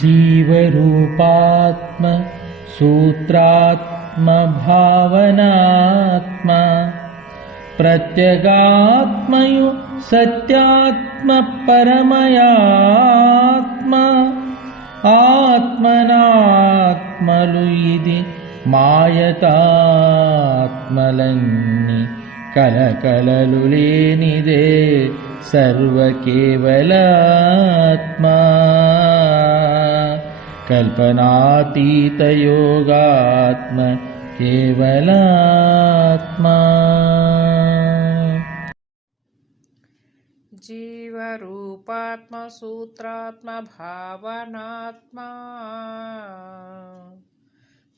जीवरूपात्म सूत्रात्म भावनात्मा प्रत्यगात्मयु सत्यात्म परमयात्मा आत्मनात्मलु इदि मायतात्मलन्नि कलकललु लेनिदे सर्वकेवलात्मा कल्पनातीतयोगात्म केवलात्मा। जीवरूपात्म सूत्रात्म भावनात्मा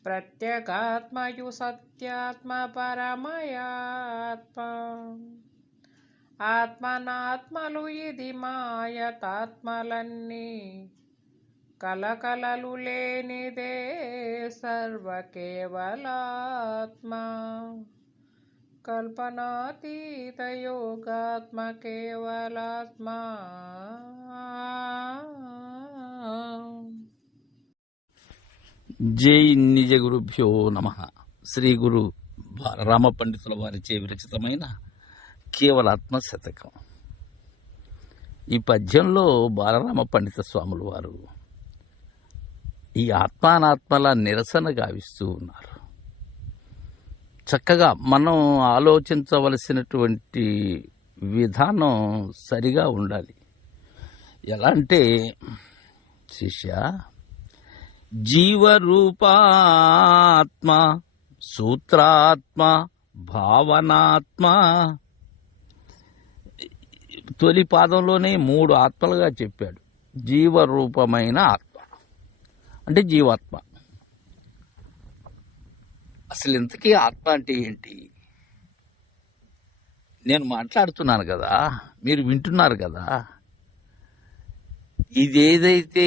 प्रत्यगात्मयु सत्यात्म परमयात्मा आत्मनात्मलु इदि मायतात्मलन्नि కలకలలు లేనిదే సర్వకేవలాత్మ కల్పనాతీత యోగాత్మ కేవలాత్మ। జై నిజ గురుభ్యో నమః. శ్రీ గురు రామ పండితుల వారిచే విరచితమైన కేవలాత్మ శతకం. ఈ పద్యంలో బాలరామ పండిత స్వాములు వారు ఈ ఆత్మానాత్మల నిరసన గావిస్తూ ఉన్నారు. చక్కగా మనం ఆలోచించవలసినటువంటి విధానం సరిగా ఉండాలి. ఎలా అంటే, శిష్య, జీవరూపాత్మ సూత్రాత్మ భావనాత్మ, తొలి పాదంలోనే 3 ఆత్మలుగా చెప్పాడు. జీవరూపమైన ఆత్మ అంటే జీవాత్మ. అసలు ఇంతకీ ఆత్మ అంటే ఏంటి? నేను మాట్లాడుతున్నాను కదా, మీరు వింటున్నారు కదా. ఇదేదైతే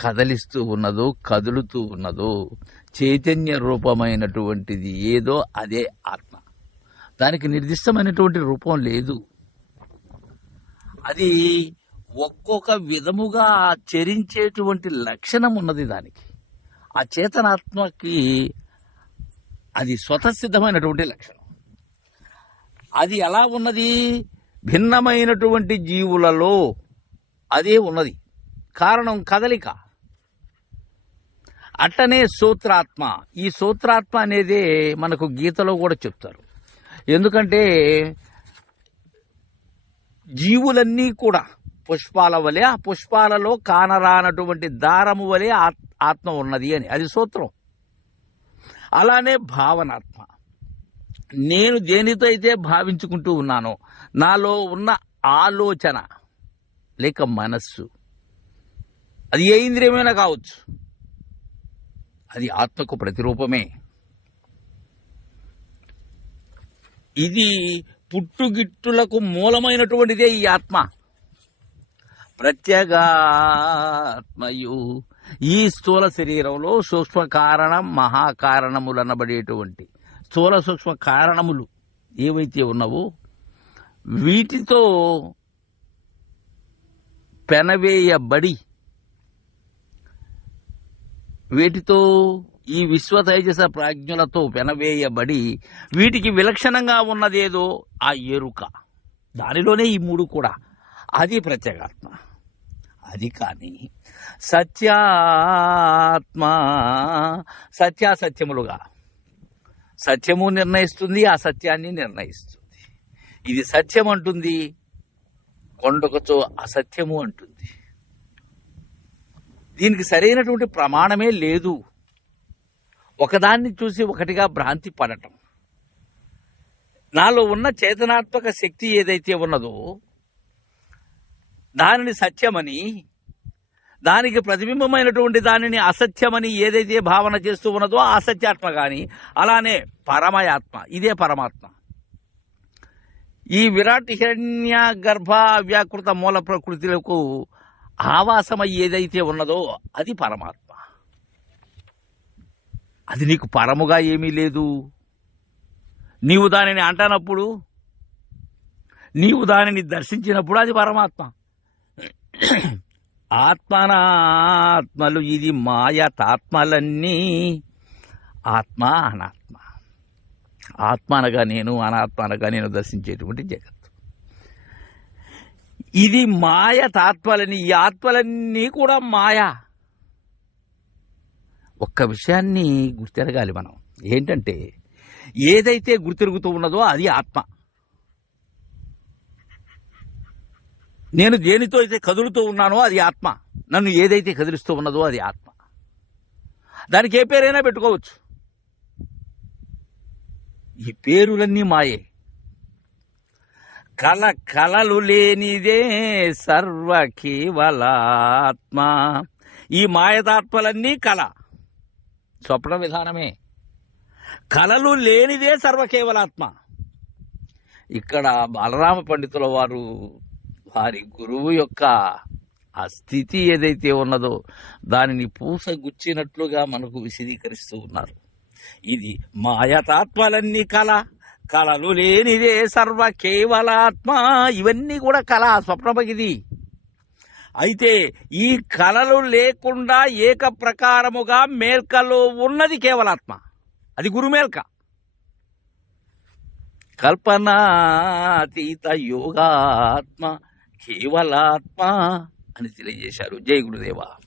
కదలిస్తూ ఉన్నదో, కదులుతూ ఉన్నదో, చైతన్య రూపమైనటువంటిది ఏదో అదే ఆత్మ. దానికి నిర్దిష్టమైనటువంటి రూపం లేదు. అది ఒక్కొక్క విధముగా చరించేటువంటి లక్షణం ఉన్నది దానికి. ఆ చేతనాత్మకి అది స్వతసిద్ధమైనటువంటి లక్షణం. అది ఎలా ఉన్నది? భిన్నమైనటువంటి జీవులలో అదే ఉన్నది. కారణం కదలిక. అట్టనే సూత్రాత్మ. ఈ సూత్రాత్మ అనేదే మనకు గీతలో కూడా చెప్తారు. ఎందుకంటే జీవులన్నీ కూడా పుష్పాల వలె, ఆ పుష్పాలలో కానరానటువంటి దారము వలె ఆత్మ ఉన్నది అని, అది సూత్రం. అలానే భావనాత్మ. నేను దేనితో అయితే భావించుకుంటూ ఉన్నానో, నాలో ఉన్న ఆలోచన లేక మనస్సు, అది ఏ ఇంద్రియమైనా కావచ్చు, అది ఆత్మకు ప్రతిరూపమే. ఇది పుట్టుగిట్టులకు మూలమైనటువంటిదే ఈ ఆత్మ. ప్రత్యేగాత్మయు. ఈ స్థూల శరీరంలో సూక్ష్మ కారణం, మహాకారణములు అనబడేటువంటి స్థూల సూక్ష్మ కారణములు ఏవైతే ఉన్నావో వీటితో పెనవేయబడి, వీటితో ఈ విశ్వతైజస ప్రాజ్ఞులతో పెనవేయబడి, వీటికి విలక్షణంగా ఉన్నదేదో ఆ ఎరుక. దానిలోనే ఈ 3 కూడా. అది ప్రత్యేగాత్మ. అది కానీ సత్యాత్మ, సత్యాసత్యములుగా, సత్యము నిర్ణయిస్తుంది, ఆ సత్యాన్ని నిర్ణయిస్తుంది. ఇది సత్యం అంటుంది, కొండకచో అసత్యము అంటుంది. దీనికి సరైనటువంటి ప్రమాణమే లేదు. ఒకదాన్ని చూసి ఒకటిగా భ్రాంతి పడటం. నాలో ఉన్న చేతనాత్మక శక్తి ఏదైతే ఉన్నదో దానిని సత్యమని, దానికి ప్రతిబింబమైనటువంటి దానిని అసత్యమని ఏదైతే భావన చేస్తూ ఉన్నదో ఆ సత్యాత్మ కానీ, అలానే పరమయాత్మ, ఇదే పరమాత్మ. ఈ విరాట్ హిరణ్య గర్భ వ్యాకృత మూల ప్రకృతులకు ఆవాసమై ఏదైతే ఉన్నదో అది పరమాత్మ. అది నీకు పరముగా ఏమీ లేదు. నీవు దానిని అంటనప్పుడు, నీవు దానిని దర్శించినప్పుడు అది పరమాత్మ. ఆత్మనాత్మలు ఇది మాయతాత్మలన్నీ. ఆత్మ అనాత్మ, ఆత్మ అనగా నేను, అనాత్మ అనగా నేను దర్శించేటువంటి జగత్తు. ఇది మాయతాత్మలని, ఈ ఆత్మలన్నీ కూడా మాయా. ఒక్క విషయాన్ని గుర్తెరగాలి మనం. ఏంటంటే ఏదైతే గుర్తెరుగుతూ ఉన్నదో అది ఆత్మ. నేను దేనితో అయితే కదులుతూ ఉన్నానో అది ఆత్మ. నన్ను ఏదైతే కదిలిస్తూ ఉన్నదో అది ఆత్మ. దానికి ఏ పేరైనా పెట్టుకోవచ్చు. ఈ పేరులన్నీ మాయే. కలలు లేనిదే సర్వ కేవలాత్మ. ఈ మాయతాత్మలన్నీ కళ, స్వప్న విధానమే. కలలు లేనిదే సర్వకేవలాత్మ. ఇక్కడ బలరామ పండితుల వారు వారి గురువు యొక్క ఆ స్థితి ఏదైతే ఉన్నదో దానిని పూసగుచ్చినట్లుగా మనకు విశదీకరిస్తూ ఉన్నారు. ఇది మాయతాత్మలన్నీ కళలు లేనిదే సర్వ కేవలాత్మ. ఇవన్నీ కూడా కళ, స్వప్నమగిది. అయితే ఈ కళలు లేకుండా ఏక ప్రకారముగా మేల్కలో ఉన్నది కేవలాత్మ. అది గురుమేల్క. కల్పనాతీత యోగాత్మ కేవలాత్మ అని తెలియజేశారు. జై గురుదేవా.